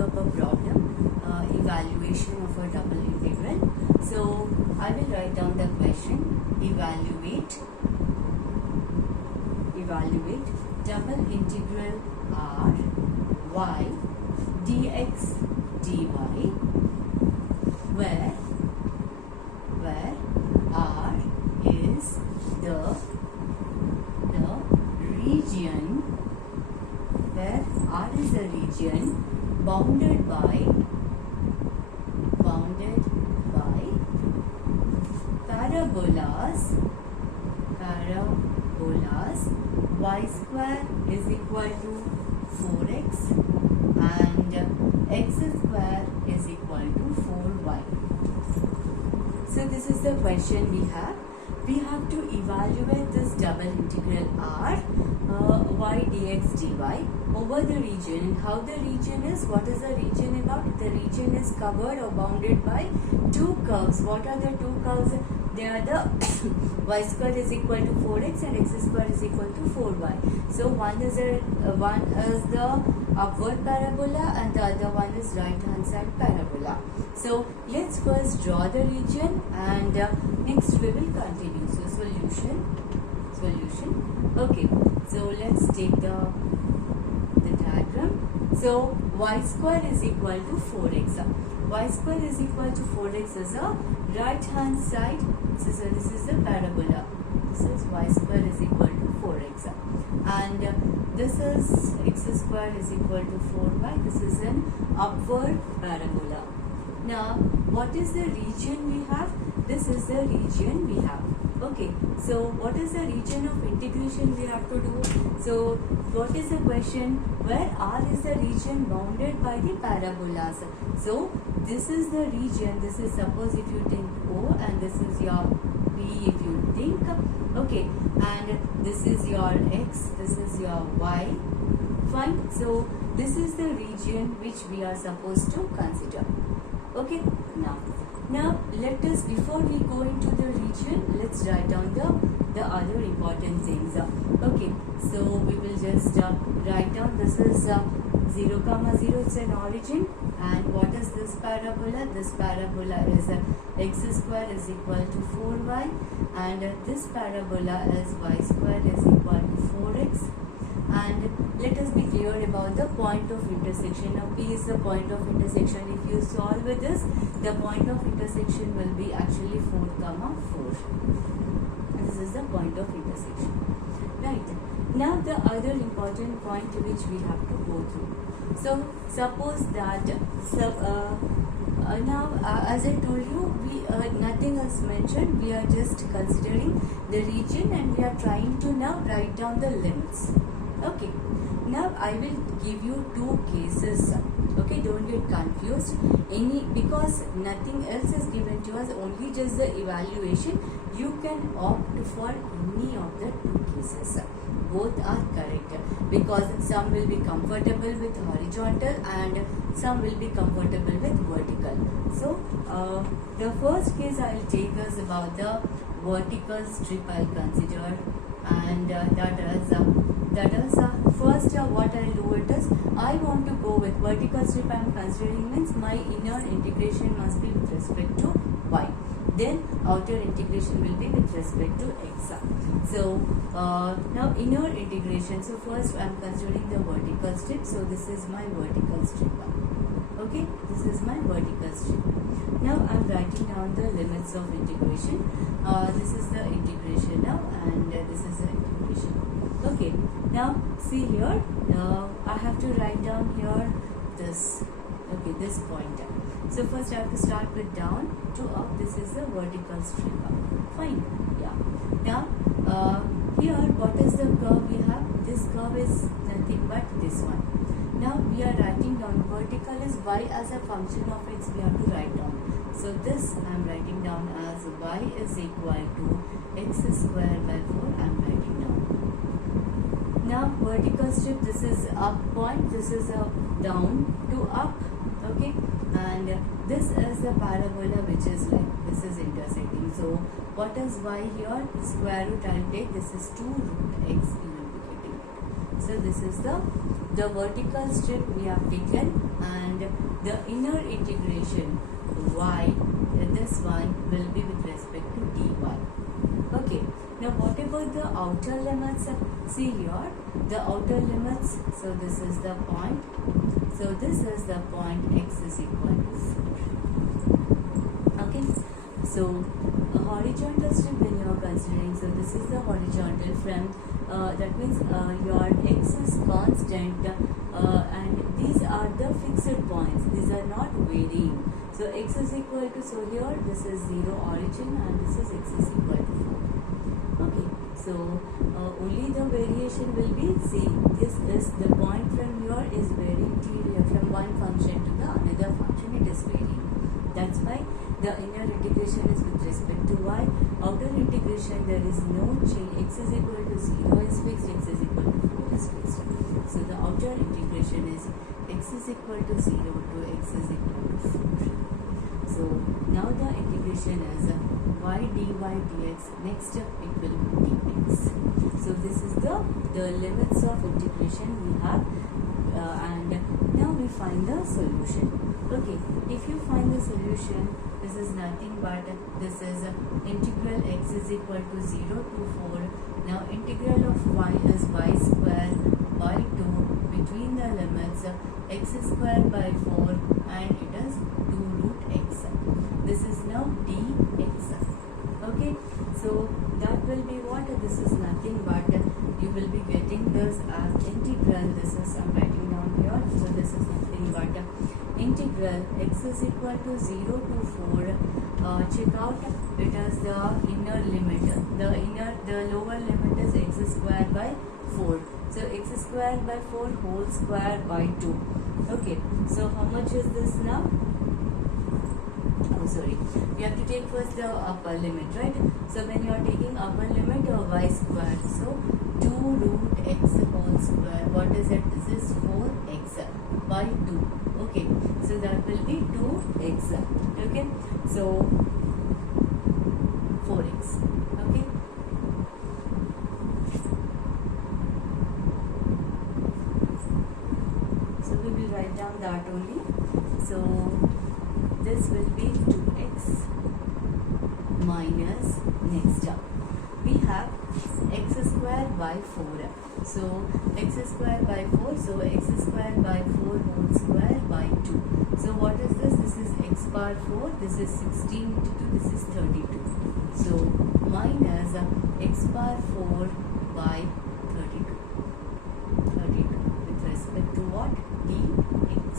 up a problem, evaluation of a double integral. So I will write down the question. Evaluate double integral r y dx dy, where r is the region, where r is the region bounded by parabolas y square is equal to 4x and x square is equal to 4y. So this is the question we have. We have to evaluate this double integral r y dx dy over the region. And how the region is? What is the region about? The region is covered or bounded by two curves. What are the two curves? They are the y square is equal to 4x and x square is equal to 4y. So one is the upward parabola and the other one is right hand side parabola. So let's first draw the region and next we will continue. So solution. Okay, so let's take the diagram. So y square is equal to 4x. Y square is equal to 4x is a right hand side. So this is the parabola. This is y square is equal to 4x. And this is x square is equal to 4y. This is an upward parabola. Now, what is the region we have? This is the region we have. Okay, so what is the region of integration we have to do? So, what is the question? Where R is the region bounded by the parabolas. So, this is the region. This is, suppose if you think O and this is your P if you think. Okay, and this is your X, this is your Y. Fine. So, this is the region which we are supposed to consider. Okay, now let us, before we go into the region, let's write down the other important things. Okay, so we will just write down, this is 0, 0, it's an origin. And what is this parabola? This parabola is x square is equal to 4y and this parabola is y square is equal to 4x. And let us be clear about the point of intersection. Now P is the point of intersection. If you solve with this, the point of intersection will be actually 4, 4. And this is the point of intersection. Right. Now the other important point which we have to go through. So suppose that now as I told you, we nothing else mentioned. We are just considering the region and we are trying to now write down the limits. Okay, now I will give you two cases. Okay, don't get confused. Because nothing else is given to us, only just the evaluation. You can opt for any of the two cases. Both are correct because some will be comfortable with horizontal and some will be comfortable with vertical. So the first case I will take is about the vertical strip I consider, and that is first what I will do it is, I want to go with vertical strip I am considering means my inner integration must be with respect to y. Then outer integration will be with respect to x. So now inner integration. So first I am considering the vertical strip. So this is my vertical strip. Okay, this is my vertical strip. Now I am writing down the limits of integration. This is the integration now, and this is the integration. Okay, now see here, I have to write down here this. Okay, this point. So first I have to start with down to up. This is the vertical strip. Fine. Yeah. Now here what is the curve we have? This curve is nothing but this one. Now we are writing down vertical is y as a function of x. We have to write down. So this I am writing down as y is equal to x square by 4. I am writing down. Now vertical strip, this is up point, this is a down to up. Okay, and this is the parabola which is like this is intersecting. So what is y here? Square root I will take. This is 2 root x indicating it. So this is the the vertical strip we have taken, and the inner integration y, this one will be with respect to dy. Okay, now what about the outer limits? See here, the outer limits, so this is the point, so this is the point x is equal to 4. Okay, so a horizontal strip when you are considering, so this is the horizontal from that means your x is constant, and these are the fixed points, these are not varying. So x is equal to, so here this is 0 origin and this is x is equal to 4. Okay, so only the variation will be, see, this is the point from here is varying from one function to the another function, it is varying. That's why the inner integration is with respect to y. Outer integration, there is no change. X is equal to 0 is fixed, x is equal to 4 is fixed. So the outer integration is x is equal to 0 to x is equal to 4. So now the integration is y dy dx. Next it will be dx. So this is the limits of integration we have, and now we find the solution. Okay, if you find the solution, this is nothing but this is integral x is equal to 0 to 4. Now integral of y is y square by 2 between the limits x square by 4 and it is 2 root x. This is now dx. Okay, so that will be what? This is nothing but you will be getting this as integral. This is, I'm writing down here. So this is nothing but integral x is equal to 0 to 4. Check out, it has the inner limit. The lower limit is x square by 4. So x square by 4 whole square by 2. Okay, so how much is this now? Oh, sorry, we have to take first the upper limit, right? So when you are taking upper limit of y square, so 2 root x whole square, what is it? This is 4x by 2. Okay, so that will be 2x. Okay, so 4x. Okay, so we will write down that only. So this will be 2x minus, next up we have x square by 4. So x square by 4, so x square by 4 whole square by 2. So what is this? This is x bar 4, this is 16 into 2, this is 32. So minus x bar 4 by 32. 32 with respect to what? dx.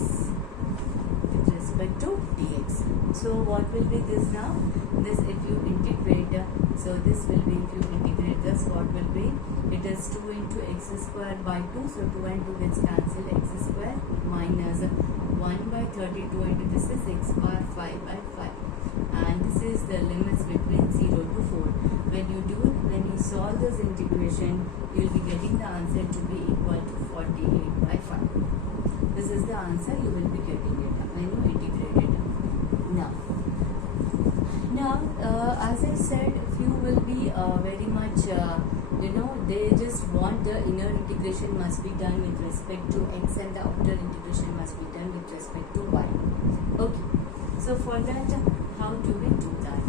With respect to dx. So what will be this now? This, if you integrate, so this will be, if you integrate this, what will be? It is 2 into x square by 2. So 2 and 2 gets cancelled, x square minus 1 by 32 into this is x bar 5 by 5. And this is the limits between 0 to 4. When you solve this integration, you will be getting the answer to be equal to 48 by 5. This is the answer you will be getting it when you integrate it. Now, as I said, you will be very much, they just want the inner integration must be done with respect to x and the outer integration must be done with respect to y. Okay, so for that, how do we do that?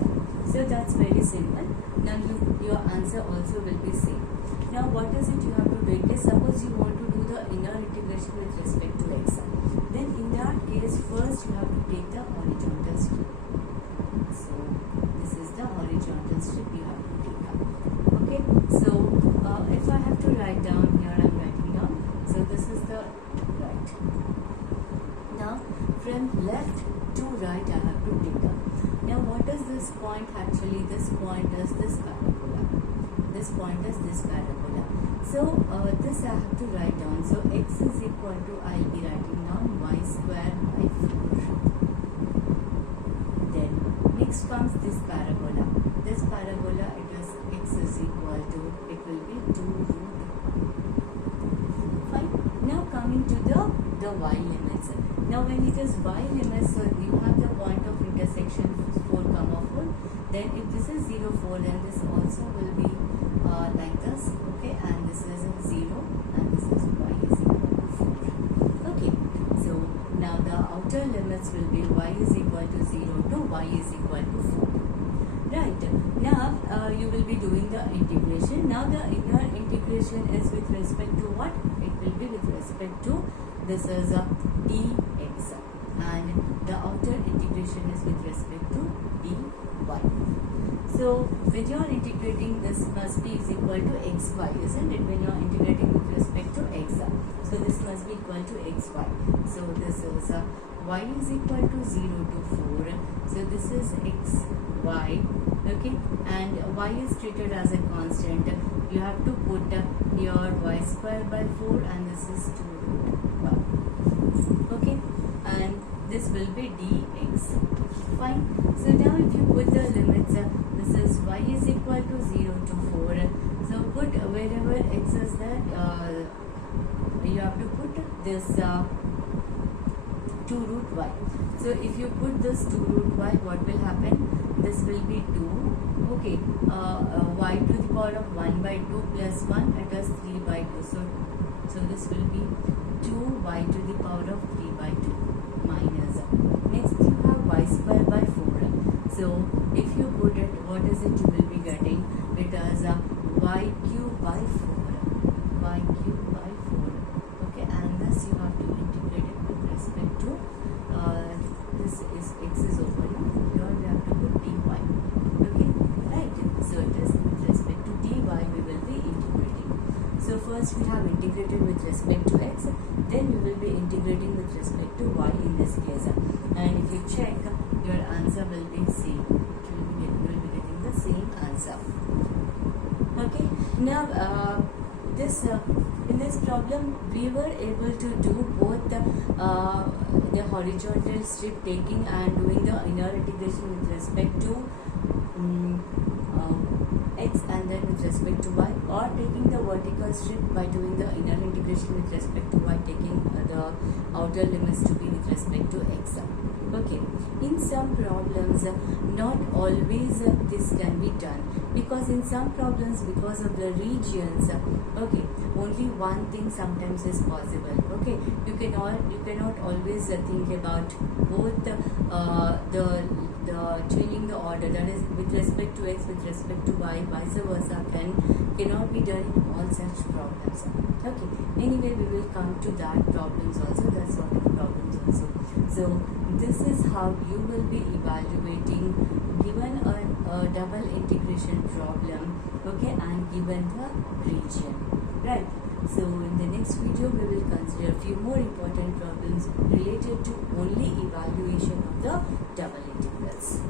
So that's very simple. Now your answer also will be same. Now what is it you have to do? It is, suppose you want to do the inner integration with respect to x. Then in that case, first you have to take the horizontal strip. So this is the horizontal strip you have to take up. Okay, so if I have to write down here, I'm writing down. So this is the right. Now from left to right I have to take up. Now what is this point? Actually this point is this parabola. This point is this parabola. So this I have to write down. So x is equal to, I'll be writing down y square by 4. Then next comes this parabola. This parabola, it is x is equal to, it will be 2 root. Fine. Now coming to the y limits. Now when it is y limits, so you have the point of intersection 4, 4. Then if this is 0, 4, then this also will be like this. Okay, and this is 0 and this is y is equal to 4. outer limits will be y is equal to 0 to y is equal to 4. Right. Now you will be doing the integration. Now the inner integration is with respect to what? It will be with respect to, this is a dx, and the outer integration is with respect to dy. So when you are integrating, this must be is equal to xy, isn't it? When you are integrating with respect to x, so this must be equal to xy. So this is y is equal to 0 to 4. So this is xy, okay, and y is treated as a constant. You have to put your y square by 4, and this is 2 root y, okay, and this will be dx. Fine. So now if you put the limits, this is y is equal to 0 to 4. So put wherever x is there, you have to put this 2 root y. So if you put this 2 root y, what will happen? This will be 2. Okay. Y to the power of 1 by 2 plus 1, it is 3 by 2. So this will be 2y to the power of 3 by 2 minus. Next you have y square by 4. So if you put it, what is it you will be getting? It is y cube by 4. Y cube by 4. Okay, and this you have to integrate it with respect to, this is x is over now. Here we have to put dy. Okay, right. So it is with respect to dy we will be integrating. So first we have integrated with respect to x, then we will be integrating with respect to y in this case. And if you check, your answer will be same. You will be getting the same answer. Okay. Now in this problem we were able to do both the horizontal strip taking and doing the inner integration with respect to x, and then with respect to y, or taking the vertical strip by doing the inner integration with respect to y, taking the outer limits to be with respect to x. Okay, in some problems not always this can be done, because in some problems, because of the regions, okay, only one thing sometimes is possible. Okay, you cannot always think about both the changing the order, that is with respect to x, with respect to y, vice versa cannot be done in all such problems. Okay, anyway we will come to that problems also, that sort of problems also. So this is how you will be evaluating given a double integration problem, okay, and given the region, right? So in the next video we will consider a few more important problems related to only evaluation of the double integrals.